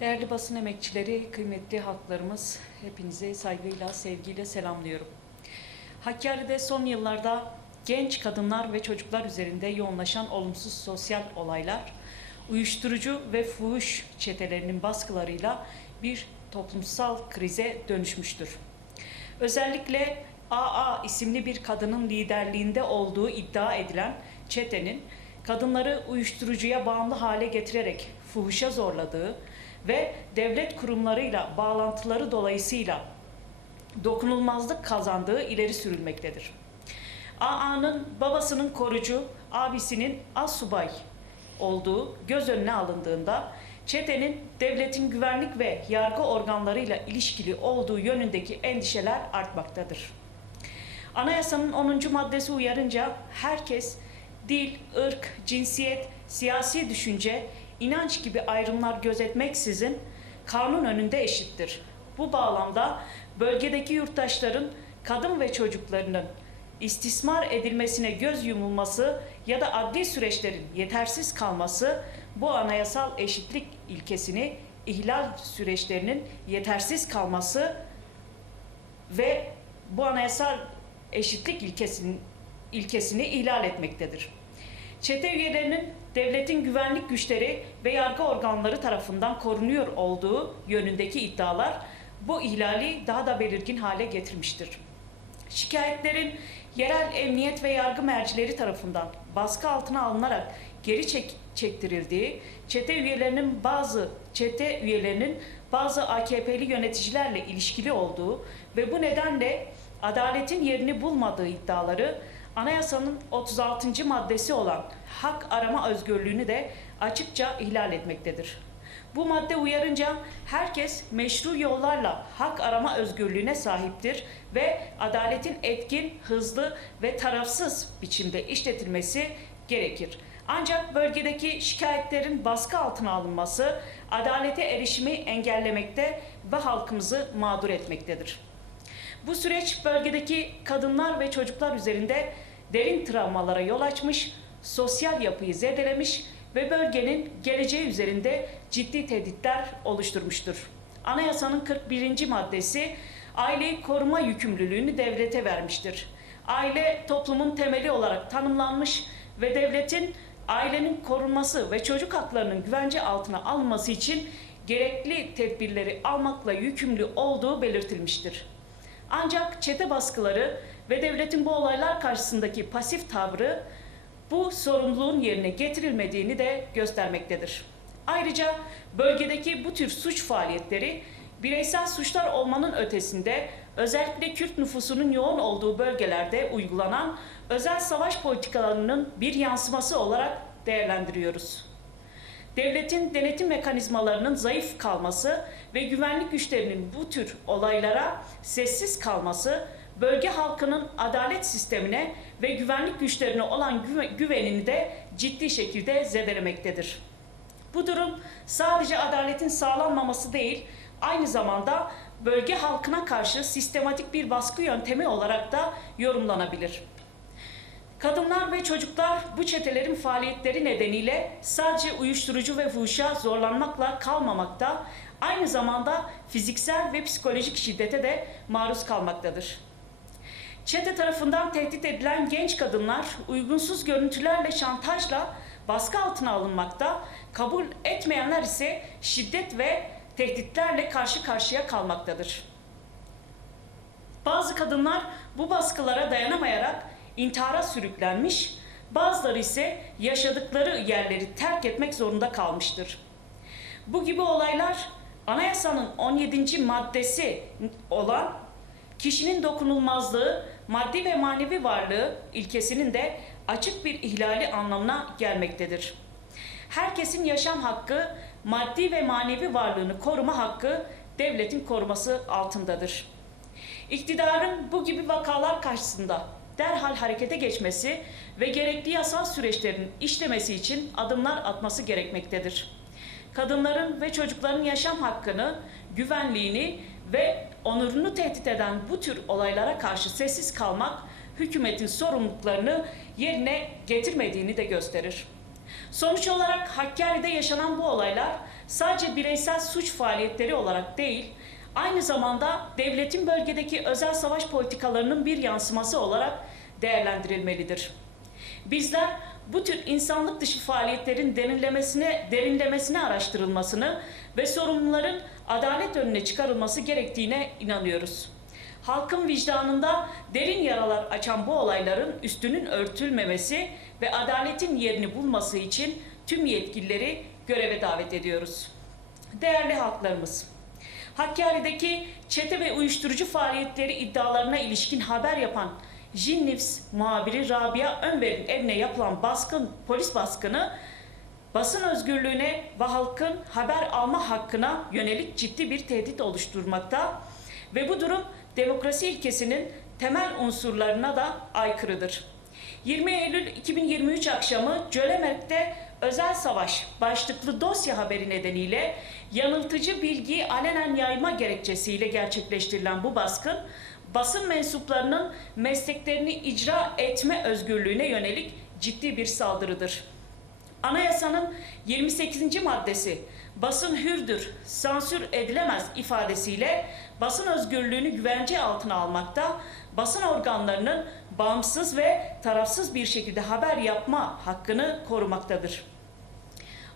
Değerli basın emekçileri, kıymetli halklarımız, hepinizi saygıyla, sevgiyle selamlıyorum. Hakkari'de son yıllarda genç kadınlar ve çocuklar üzerinde yoğunlaşan olumsuz sosyal olaylar, uyuşturucu ve fuhuş çetelerinin baskılarıyla bir toplumsal krize dönüşmüştür. Özellikle AA isimli bir kadının liderliğinde olduğu iddia edilen çetenin kadınları uyuşturucuya bağımlı hale getirerek fuhuşa zorladığı ve devlet kurumlarıyla bağlantıları dolayısıyla dokunulmazlık kazandığı ileri sürülmektedir. AA'nın babasının korucu, abisinin assubay olduğu göz önüne alındığında çetenin devletin güvenlik ve yargı organlarıyla ilişkili olduğu yönündeki endişeler artmaktadır. Anayasanın 10. maddesi uyarınca herkes dil, ırk, cinsiyet, siyasi düşünce, inanç gibi ayrımlar gözetmeksizin kanun önünde eşittir. Bu bağlamda bölgedeki yurttaşların kadın ve çocuklarının istismar edilmesine göz yumulması ya da adli süreçlerin yetersiz kalması bu anayasal eşitlik ilkesini ihlal süreçlerinin yetersiz kalması ve bu anayasal eşitlik ilkesinin ilkesini ihlal etmektedir. Çete üyelerinin devletin güvenlik güçleri ve yargı organları tarafından korunuyor olduğu yönündeki iddialar bu ihlali daha da belirgin hale getirmiştir. Şikayetlerin yerel emniyet ve yargı mercileri tarafından baskı altına alınarak geri çek çektirildiği, çete üyelerinin bazı çete üyelerinin bazı AKP'li yöneticilerle ilişkili olduğu ve bu nedenle adaletin yerini bulmadığı iddiaları Anayasanın 36. maddesi olan hak arama özgürlüğünü de açıkça ihlal etmektedir. Bu madde uyarınca herkes meşru yollarla hak arama özgürlüğüne sahiptir ve adaletin etkin, hızlı ve tarafsız biçimde işletilmesi gerekir. Ancak bölgedeki şikayetlerin baskı altına alınması adalete erişimi engellemekte ve halkımızı mağdur etmektedir. Bu süreç bölgedeki kadınlar ve çocuklar üzerinde derin travmalara yol açmış, sosyal yapıyı zedelemiş ve bölgenin geleceği üzerinde ciddi tehditler oluşturmuştur. Anayasanın 41. maddesi aileyi koruma yükümlülüğünü devlete vermiştir. Aile toplumun temeli olarak tanımlanmış ve devletin ailenin korunması ve çocuk haklarının güvence altına alınması için gerekli tedbirleri almakla yükümlü olduğu belirtilmiştir. Ancak çete baskıları ve devletin bu olaylar karşısındaki pasif tavrı bu sorumluluğun yerine getirilmediğini de göstermektedir. Ayrıca bölgedeki bu tür suç faaliyetleri bireysel suçlar olmanın ötesinde özellikle Kürt nüfusunun yoğun olduğu bölgelerde uygulanan özel savaş politikalarının bir yansıması olarak değerlendiriyoruz. Devletin denetim mekanizmalarının zayıf kalması ve güvenlik güçlerinin bu tür olaylara sessiz kalması bölge halkının adalet sistemine ve güvenlik güçlerine olan güvenini de ciddi şekilde zedelemektedir. Bu durum sadece adaletin sağlanmaması değil, aynı zamanda bölge halkına karşı sistematik bir baskı yöntemi olarak da yorumlanabilir. Kadınlar ve çocuklar bu çetelerin faaliyetleri nedeniyle sadece uyuşturucu ve fuhuşa zorlanmakla kalmamakta, aynı zamanda fiziksel ve psikolojik şiddete de maruz kalmaktadır. Çete tarafından tehdit edilen genç kadınlar uygunsuz görüntülerle şantajla baskı altına alınmakta, kabul etmeyenler ise şiddet ve tehditlerle karşı karşıya kalmaktadır. Bazı kadınlar bu baskılara dayanamayarak intihara sürüklenmiş, bazıları ise yaşadıkları yerleri terk etmek zorunda kalmıştır. Bu gibi olaylar anayasanın 17. maddesi olan kişinin dokunulmazlığı, maddi ve manevi varlığı ilkesinin de açık bir ihlali anlamına gelmektedir. Herkesin yaşam hakkı, maddi ve manevi varlığını koruma hakkı devletin koruması altındadır. İktidarın bu gibi vakalar karşısında derhal harekete geçmesi ve gerekli yasal süreçlerin işlemesi için adımlar atması gerekmektedir. Kadınların ve çocukların yaşam hakkını, güvenliğini ve onurunu tehdit eden bu tür olaylara karşı sessiz kalmak hükümetin sorumluluklarını yerine getirmediğini de gösterir. Sonuç olarak Hakkari'de yaşanan bu olaylar sadece bireysel suç faaliyetleri olarak değil, aynı zamanda devletin bölgedeki özel savaş politikalarının bir yansıması olarak değerlendirilmelidir. Bizler bu tür insanlık dışı faaliyetlerin derinlemesine, derinlemesine araştırılmasını ve sorumluların adalet önüne çıkarılması gerektiğine inanıyoruz. Halkın vicdanında derin yaralar açan bu olayların üstünün örtülmemesi ve adaletin yerini bulması için tüm yetkilileri göreve davet ediyoruz. Değerli halklarımız, Hakkari'deki çete ve uyuşturucu faaliyetleri iddialarına ilişkin haber yapan Jinnips muhabiri Rabia Önver'in evine yapılan baskın, polis baskını basın özgürlüğüne ve halkın haber alma hakkına yönelik ciddi bir tehdit oluşturmakta ve bu durum demokrasi ilkesinin temel unsurlarına da aykırıdır. 20 Eylül 2023 akşamı Cölemert'te özel savaş başlıklı dosya haberi nedeniyle yanıltıcı bilgiyi alenen yayma gerekçesiyle gerçekleştirilen bu baskın basın mensuplarının mesleklerini icra etme özgürlüğüne yönelik ciddi bir saldırıdır. Anayasanın 28. maddesi basın hürdür, sansür edilemez ifadesiyle basın özgürlüğünü güvence altına almakta, basın organlarının bağımsız ve tarafsız bir şekilde haber yapma hakkını korumaktadır.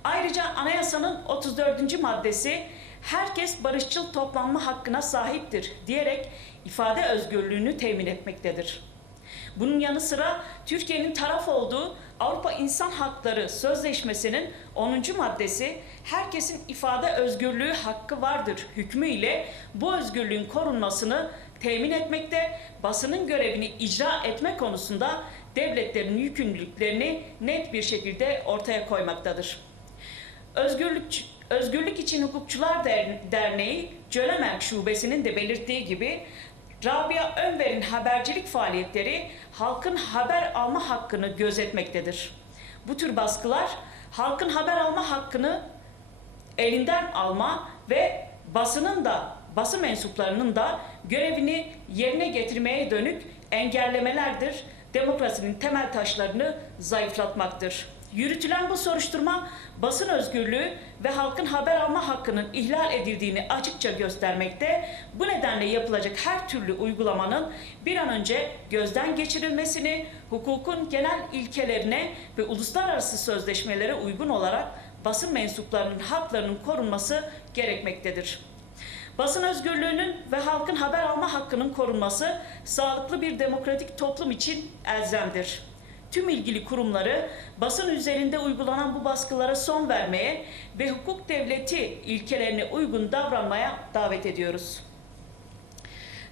Ayrıca anayasanın 34. maddesi herkes barışçıl toplanma hakkına sahiptir diyerek ifade özgürlüğünü temin etmektedir. Bunun yanı sıra Türkiye'nin taraf olduğu Avrupa İnsan Hakları Sözleşmesi'nin 10. maddesi herkesin ifade özgürlüğü hakkı vardır hükmü ile bu özgürlüğün korunmasını temin etmekte, basının görevini icra etme konusunda devletlerin yükümlülüklerini net bir şekilde ortaya koymaktadır. Özgürlük Özgürlük İçin Hukukçular Derneği Cölemerk Şubesi'nin de belirttiği gibi Rabia Önver'in habercilik faaliyetleri halkın haber alma hakkını gözetmektedir. Bu tür baskılar halkın haber alma hakkını elinden alma ve basının da basın mensuplarının da görevini yerine getirmeye dönük engellemelerdir. Demokrasinin temel taşlarını zayıflatmaktır. Yürütülen bu soruşturma basın özgürlüğü ve halkın haber alma hakkının ihlal edildiğini açıkça göstermekte. Bu nedenle yapılacak her türlü uygulamanın bir an önce gözden geçirilmesini, hukukun genel ilkelerine ve uluslararası sözleşmelere uygun olarak basın mensuplarının haklarının korunması gerekmektedir. Basın özgürlüğünün ve halkın haber alma hakkının korunması sağlıklı bir demokratik toplum için elzemdir tüm ilgili kurumları basın üzerinde uygulanan bu baskılara son vermeye ve hukuk devleti ilkelerine uygun davranmaya davet ediyoruz.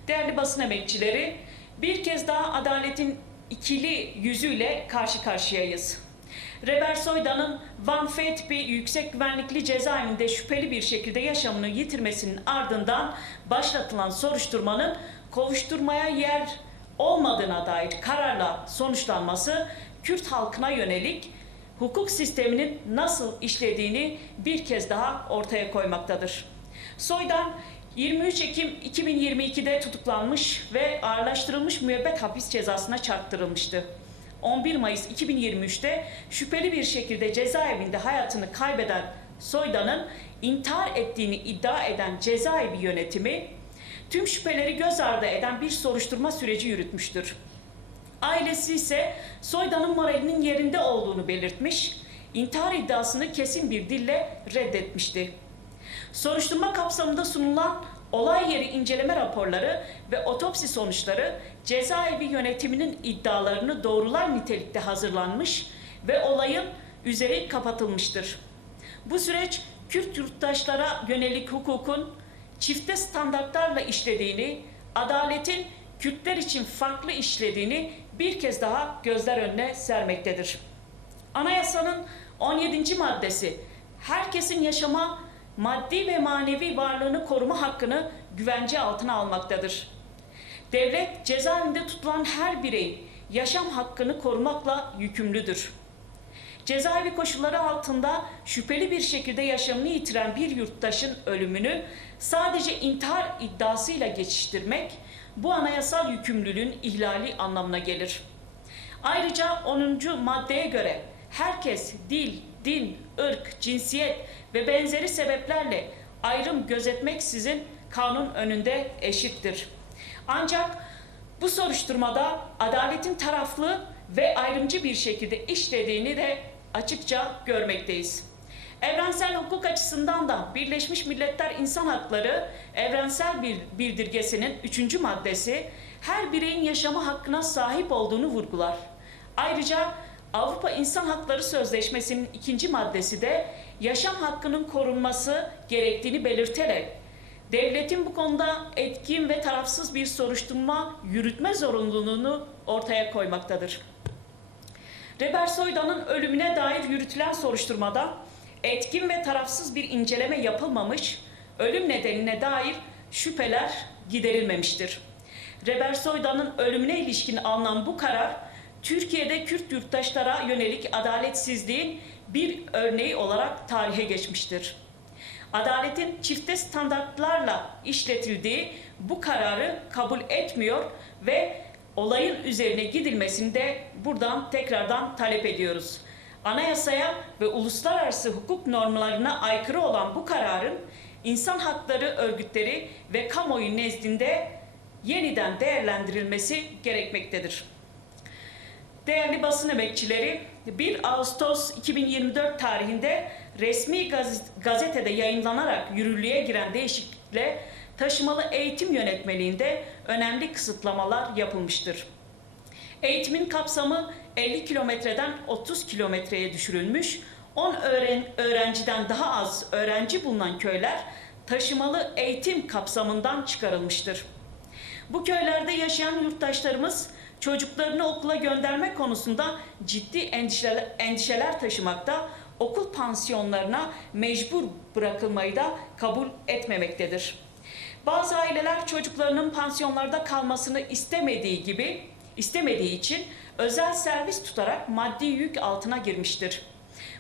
Değerli basın emekçileri, bir kez daha adaletin ikili yüzüyle karşı karşıyayız. Reber Soydan'ın Van Fetbi yüksek güvenlikli cezaevinde şüpheli bir şekilde yaşamını yitirmesinin ardından başlatılan soruşturmanın kovuşturmaya yer olmadığına dair kararla sonuçlanması Kürt halkına yönelik hukuk sisteminin nasıl işlediğini bir kez daha ortaya koymaktadır. Soydan 23 Ekim 2022'de tutuklanmış ve ağırlaştırılmış müebbet hapis cezasına çarptırılmıştı. 11 Mayıs 2023'te şüpheli bir şekilde cezaevinde hayatını kaybeden Soydan'ın intihar ettiğini iddia eden cezaevi yönetimi tüm şüpheleri göz ardı eden bir soruşturma süreci yürütmüştür. Ailesi ise Soydan'ın moralinin yerinde olduğunu belirtmiş, intihar iddiasını kesin bir dille reddetmişti. Soruşturma kapsamında sunulan olay yeri inceleme raporları ve otopsi sonuçları cezaevi yönetiminin iddialarını doğrular nitelikte hazırlanmış ve olayın üzeri kapatılmıştır. Bu süreç Kürt yurttaşlara yönelik hukukun çifte standartlarla işlediğini, adaletin Kürtler için farklı işlediğini bir kez daha gözler önüne sermektedir. Anayasanın 17. maddesi herkesin yaşama, maddi ve manevi varlığını koruma hakkını güvence altına almaktadır. Devlet cezaevinde tutulan her bireyin yaşam hakkını korumakla yükümlüdür. Cezaevi koşulları altında şüpheli bir şekilde yaşamını yitiren bir yurttaşın ölümünü sadece intihar iddiasıyla geçiştirmek bu anayasal yükümlülüğün ihlali anlamına gelir. Ayrıca 10. maddeye göre herkes dil, din, ırk, cinsiyet ve benzeri sebeplerle ayrım gözetmeksizin kanun önünde eşittir. Ancak bu soruşturmada adaletin taraflı ve ayrımcı bir şekilde işlediğini de açıkça görmekteyiz. Evrensel hukuk açısından da Birleşmiş Milletler İnsan Hakları Evrensel Bildirgesi'nin üçüncü maddesi her bireyin yaşama hakkına sahip olduğunu vurgular. Ayrıca Avrupa İnsan Hakları Sözleşmesi'nin ikinci maddesi de yaşam hakkının korunması gerektiğini belirterek devletin bu konuda etkin ve tarafsız bir soruşturma yürütme zorunluluğunu ortaya koymaktadır. Reber Soydan'ın ölümüne dair yürütülen soruşturmada etkin ve tarafsız bir inceleme yapılmamış, ölüm nedenine dair şüpheler giderilmemiştir. Reber Soydan'ın ölümüne ilişkin alınan bu karar, Türkiye'de Kürt yurttaşlara yönelik adaletsizliğin bir örneği olarak tarihe geçmiştir. Adaletin çifte standartlarla işletildiği bu kararı kabul etmiyor ve olayın üzerine gidilmesini de buradan tekrardan talep ediyoruz. Anayasaya ve uluslararası hukuk normlarına aykırı olan bu kararın insan hakları örgütleri ve kamuoyu nezdinde yeniden değerlendirilmesi gerekmektedir. Değerli basın emekçileri, 1 Ağustos 2024 tarihinde resmi gazetede yayınlanarak yürürlüğe giren değişiklikle taşımalı eğitim yönetmeliğinde önemli kısıtlamalar yapılmıştır. Eğitimin kapsamı 50 kilometreden 30 kilometreye düşürülmüş, 10 öğren öğrenciden daha az öğrenci bulunan köyler taşımalı eğitim kapsamından çıkarılmıştır. Bu köylerde yaşayan yurttaşlarımız çocuklarını okula gönderme konusunda ciddi endişeler, endişeler taşımakta, okul pansiyonlarına mecbur bırakılmayı da kabul etmemektedir. Bazı aileler çocuklarının pansiyonlarda kalmasını istemediği gibi istemediği için özel servis tutarak maddi yük altına girmiştir.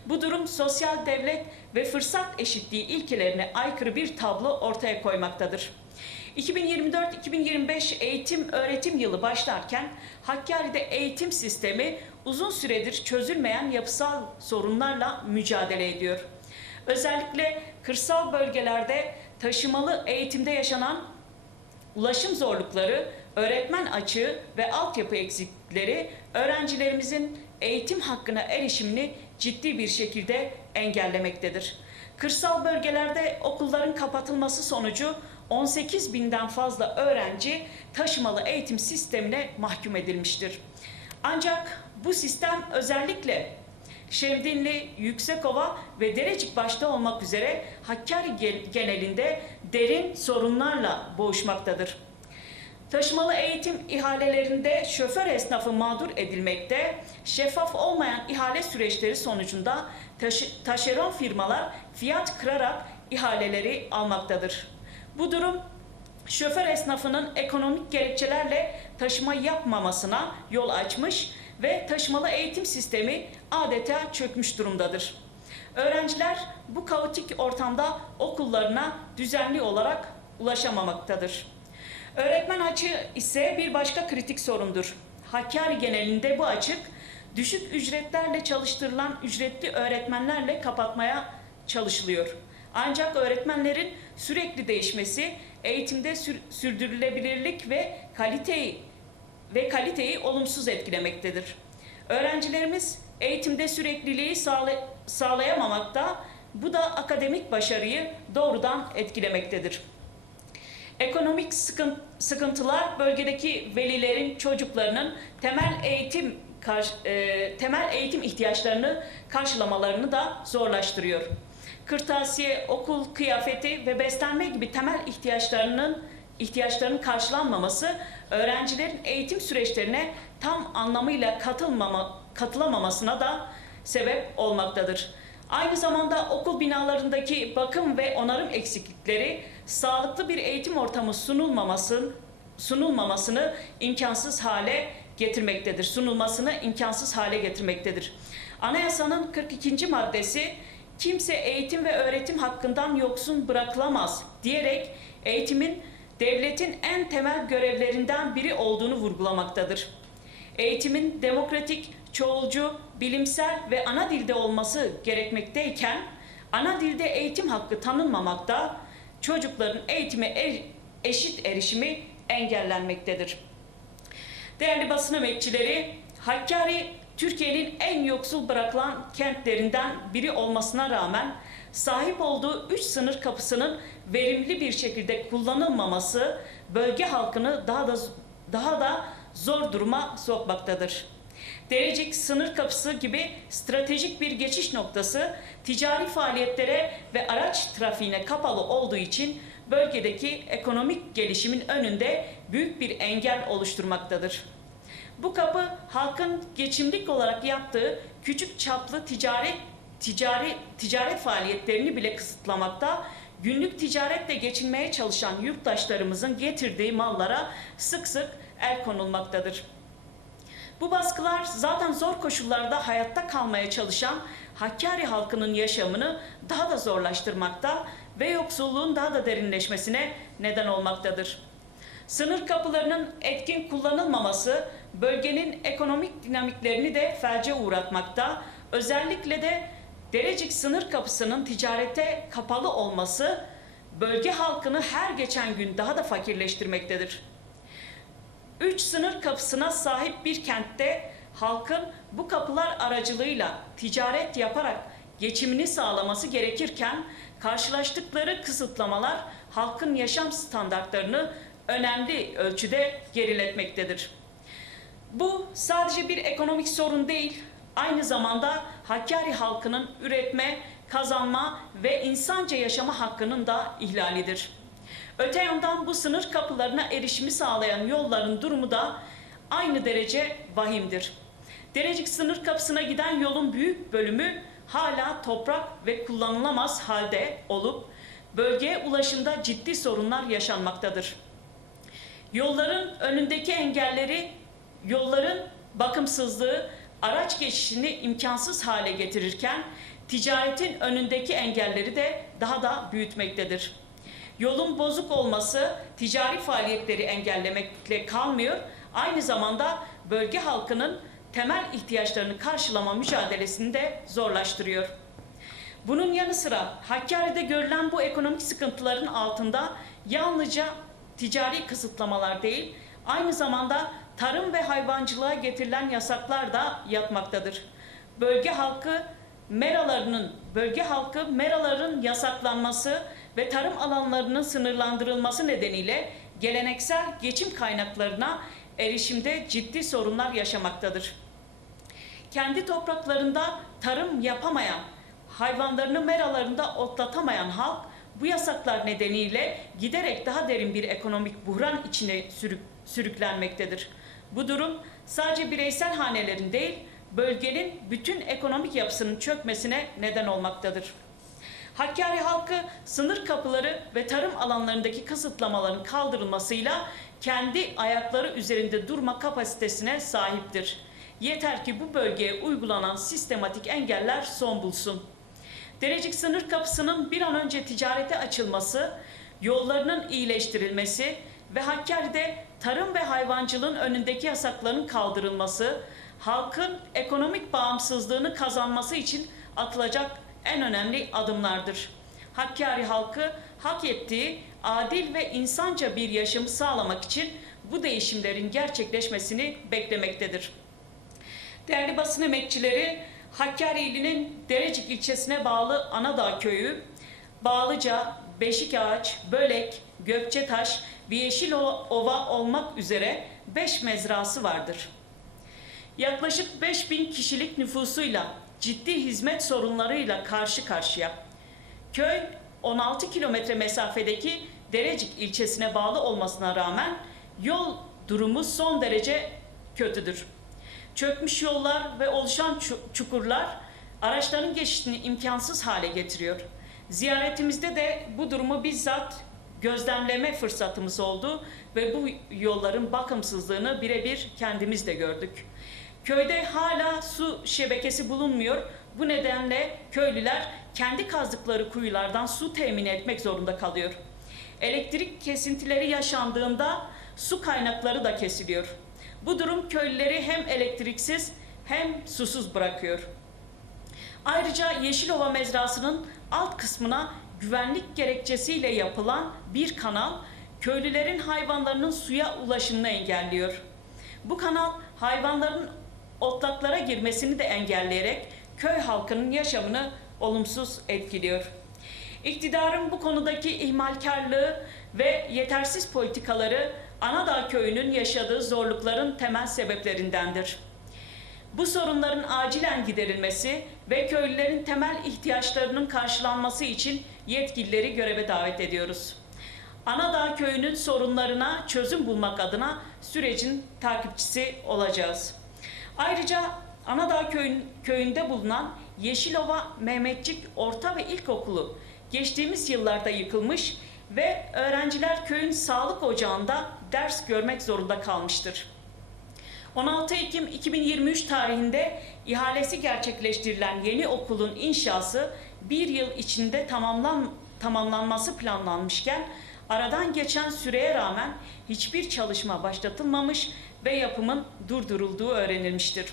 Bu durum sosyal devlet ve fırsat eşitliği ilkelerine aykırı bir tablo ortaya koymaktadır. 2024-2025 eğitim öğretim yılı başlarken Hakkari'de eğitim sistemi uzun süredir çözülmeyen yapısal sorunlarla mücadele ediyor. Özellikle kırsal bölgelerde taşımalı eğitimde yaşanan ulaşım zorlukları, öğretmen açığı ve altyapı eksiklikleri öğrencilerimizin eğitim hakkına erişimini ciddi bir şekilde engellemektedir. Kırsal bölgelerde okulların kapatılması sonucu 18 binden fazla öğrenci taşımalı eğitim sistemine mahkum edilmiştir. Ancak bu sistem özellikle Şevdinli, Yüksekova ve Derecik başta olmak üzere Hakkari genelinde derin sorunlarla boğuşmaktadır. Taşımalı eğitim ihalelerinde şoför esnafı mağdur edilmekte, şeffaf olmayan ihale süreçleri sonucunda taşı, taşeron firmalar fiyat kırarak ihaleleri almaktadır. Bu durum şoför esnafının ekonomik gerekçelerle taşıma yapmamasına yol açmış ve taşımalı eğitim sistemi adeta çökmüş durumdadır. Öğrenciler bu kaotik ortamda okullarına düzenli olarak ulaşamamaktadır. Öğretmen açığı ise bir başka kritik sorundur. Hakkari genelinde bu açık düşük ücretlerle çalıştırılan ücretli öğretmenlerle kapatmaya çalışılıyor. Ancak öğretmenlerin sürekli değişmesi eğitimde sür sürdürülebilirlik ve kaliteyi ve kaliteyi olumsuz etkilemektedir. Öğrencilerimiz eğitimde sürekliliği sağlay sağlayamamakta, bu da akademik başarıyı doğrudan etkilemektedir. Ekonomik sıkıntılar bölgedeki velilerin çocuklarının temel eğitim e, temel eğitim ihtiyaçlarını karşılamalarını da zorlaştırıyor. Kırtasiye, okul kıyafeti ve beslenme gibi temel ihtiyaçlarının ihtiyaçlarının karşılanmaması öğrencilerin eğitim süreçlerine tam anlamıyla katılmama, katılamamasına da sebep olmaktadır. Aynı zamanda okul binalarındaki bakım ve onarım eksiklikleri sağlıklı bir eğitim ortamı sunulmaması sunulmamasını imkansız hale getirmektedir. Sunulmasını imkansız hale getirmektedir. Anayasanın 42. maddesi kimse eğitim ve öğretim hakkından yoksun bırakılamaz diyerek eğitimin devletin en temel görevlerinden biri olduğunu vurgulamaktadır. Eğitimin demokratik, çoğulcu, bilimsel ve ana dilde olması gerekmekteyken ana dilde eğitim hakkı tanınmamakta, çocukların eğitime er- eşit erişimi engellenmektedir. Değerli basın emekçileri, Hakkari Türkiye'nin en yoksul bırakılan kentlerinden biri olmasına rağmen sahip olduğu üç sınır kapısının verimli bir şekilde kullanılmaması bölge halkını daha da daha da zor duruma sokmaktadır. Derecik sınır kapısı gibi stratejik bir geçiş noktası ticari faaliyetlere ve araç trafiğine kapalı olduğu için bölgedeki ekonomik gelişimin önünde büyük bir engel oluşturmaktadır. Bu kapı halkın geçimlik olarak yaptığı küçük çaplı ticaret ticari ticaret faaliyetlerini bile kısıtlamakta. Günlük ticaretle geçinmeye çalışan yurttaşlarımızın getirdiği mallara sık sık el konulmaktadır. Bu baskılar zaten zor koşullarda hayatta kalmaya çalışan Hakkari halkının yaşamını daha da zorlaştırmakta ve yoksulluğun daha da derinleşmesine neden olmaktadır. Sınır kapılarının etkin kullanılmaması bölgenin ekonomik dinamiklerini de felce uğratmakta. Özellikle de Derecik sınır kapısının ticarete kapalı olması bölge halkını her geçen gün daha da fakirleştirmektedir. Üç sınır kapısına sahip bir kentte halkın bu kapılar aracılığıyla ticaret yaparak geçimini sağlaması gerekirken karşılaştıkları kısıtlamalar halkın yaşam standartlarını önemli ölçüde geriletmektedir. Bu sadece bir ekonomik sorun değil, aynı zamanda Hakkari halkının üretme, kazanma ve insanca yaşama hakkının da ihlalidir. Öte yandan bu sınır kapılarına erişimi sağlayan yolların durumu da aynı derece vahimdir. Derecik sınır kapısına giden yolun büyük bölümü hala toprak ve kullanılamaz halde olup bölgeye ulaşımda ciddi sorunlar yaşanmaktadır. Yolların önündeki engelleri, yolların bakımsızlığı araç geçişini imkansız hale getirirken ticaretin önündeki engelleri de daha da büyütmektedir. Yolun bozuk olması ticari faaliyetleri engellemekle kalmıyor, aynı zamanda bölge halkının temel ihtiyaçlarını karşılama mücadelesini de zorlaştırıyor. Bunun yanı sıra Hakkari'de görülen bu ekonomik sıkıntıların altında yalnızca ticari kısıtlamalar değil, aynı zamanda tarım ve hayvancılığa getirilen yasaklar da yatmaktadır. Bölge halkı meralarının, bölge halkı meraların yasaklanması ve tarım alanlarının sınırlandırılması nedeniyle geleneksel geçim kaynaklarına erişimde ciddi sorunlar yaşamaktadır. Kendi topraklarında tarım yapamayan, hayvanlarını meralarında otlatamayan halk bu yasaklar nedeniyle giderek daha derin bir ekonomik buhran içine sürük, sürüklenmektedir. Bu durum sadece bireysel hanelerin değil, bölgenin bütün ekonomik yapısının çökmesine neden olmaktadır. Hakkari halkı sınır kapıları ve tarım alanlarındaki kısıtlamaların kaldırılmasıyla kendi ayakları üzerinde durma kapasitesine sahiptir. Yeter ki bu bölgeye uygulanan sistematik engeller son bulsun. Derecik sınır kapısının bir an önce ticarete açılması, yollarının iyileştirilmesi ve Hakkari'de tarım ve hayvancılığın önündeki yasakların kaldırılması, halkın ekonomik bağımsızlığını kazanması için atılacak en önemli adımlardır. Hakkari halkı hak ettiği adil ve insanca bir yaşamı sağlamak için bu değişimlerin gerçekleşmesini beklemektedir. Değerli basın emekçileri, Hakkari ilinin Derecik ilçesine bağlı Anadağ köyü, Bağlıca, Beşikağaç, Bölek, Gökçetaş ve Yeşilova olmak üzere 5 mezrası vardır. Yaklaşık 5000 kişilik nüfusuyla ciddi hizmet sorunlarıyla karşı karşıya. Köy 16 kilometre mesafedeki Derecik ilçesine bağlı olmasına rağmen yol durumu son derece kötüdür. Çökmüş yollar ve oluşan çukurlar araçların geçişini imkansız hale getiriyor. Ziyaretimizde de bu durumu bizzat gözlemleme fırsatımız oldu ve bu yolların bakımsızlığını birebir kendimiz de gördük. Köyde hala su şebekesi bulunmuyor. Bu nedenle köylüler kendi kazdıkları kuyulardan su temin etmek zorunda kalıyor. Elektrik kesintileri yaşandığında su kaynakları da kesiliyor. Bu durum köylüleri hem elektriksiz hem susuz bırakıyor. Ayrıca Yeşilova mezrasının alt kısmına güvenlik gerekçesiyle yapılan bir kanal köylülerin hayvanlarının suya ulaşımını engelliyor. Bu kanal hayvanların otlaklara girmesini de engelleyerek köy halkının yaşamını olumsuz etkiliyor. İktidarın bu konudaki ihmalkarlığı ve yetersiz politikaları Anadağ köyünün yaşadığı zorlukların temel sebeplerindendir. Bu sorunların acilen giderilmesi ve köylülerin temel ihtiyaçlarının karşılanması için yetkilileri göreve davet ediyoruz. Anadağ köyünün sorunlarına çözüm bulmak adına sürecin takipçisi olacağız. Ayrıca Anadağ köyün, köyünde bulunan Yeşilova Mehmetçik Orta ve İlkokulu geçtiğimiz yıllarda yıkılmış ve öğrenciler köyün sağlık ocağında ders görmek zorunda kalmıştır. 16 Ekim 2023 tarihinde ihalesi gerçekleştirilen yeni okulun inşası bir yıl içinde tamamlan, tamamlanması planlanmışken aradan geçen süreye rağmen hiçbir çalışma başlatılmamış ve yapımın durdurulduğu öğrenilmiştir.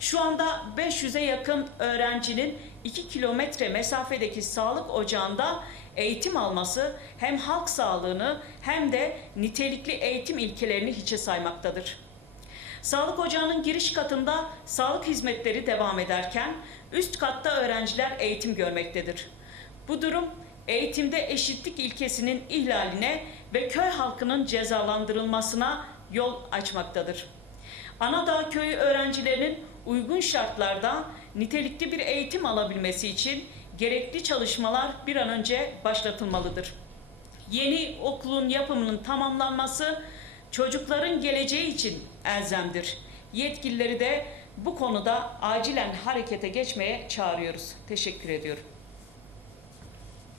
Şu anda 500'e yakın öğrencinin 2 kilometre mesafedeki sağlık ocağında eğitim alması hem halk sağlığını hem de nitelikli eğitim ilkelerini hiçe saymaktadır. Sağlık ocağının giriş katında sağlık hizmetleri devam ederken üst katta öğrenciler eğitim görmektedir. Bu durum eğitimde eşitlik ilkesinin ihlaline ve köy halkının cezalandırılmasına yol açmaktadır. Anadağ köyü öğrencilerinin uygun şartlarda nitelikli bir eğitim alabilmesi için gerekli çalışmalar bir an önce başlatılmalıdır. Yeni okulun yapımının tamamlanması çocukların geleceği için elzemdir. Yetkilileri de bu konuda acilen harekete geçmeye çağırıyoruz. Teşekkür ediyorum.